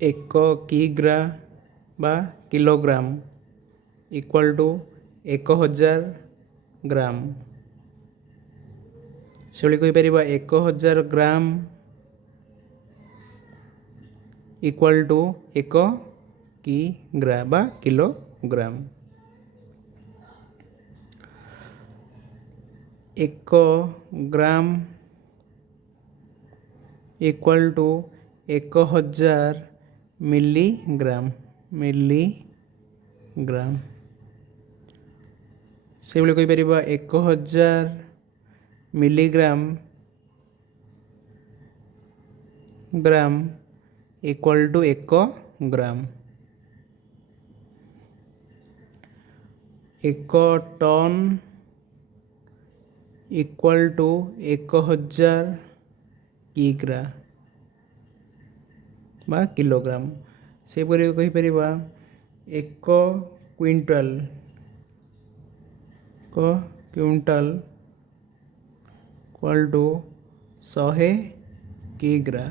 ଏକ କିଗ୍ରା ବା କିଲୋଗ୍ରାମ ଇକ୍ୱାଲ୍ ଟୁ 1000 ଗ୍ରାମ। ସେଭଳି କହିପାରିବା 1000 ଗ୍ରାମ ଇକ୍ୱାଲ୍ ଟୁ 1 କିଗ୍ରା ବା kilogram. 1 gram equal to 1000 milligram. ସେଭଳି କହିପାରିବା 1000 milligram equal to 1 gram. 1 ton equal to 1000 କିଗ୍ରା ବା କିଲୋଗ୍ରାମ। ସେପରି କହିପାରିବା 1 କ୍ୱିଣ୍ଟାଲ ଇକ୍ୱାଲ୍ ଟୁ 100 କିଗ୍ରା।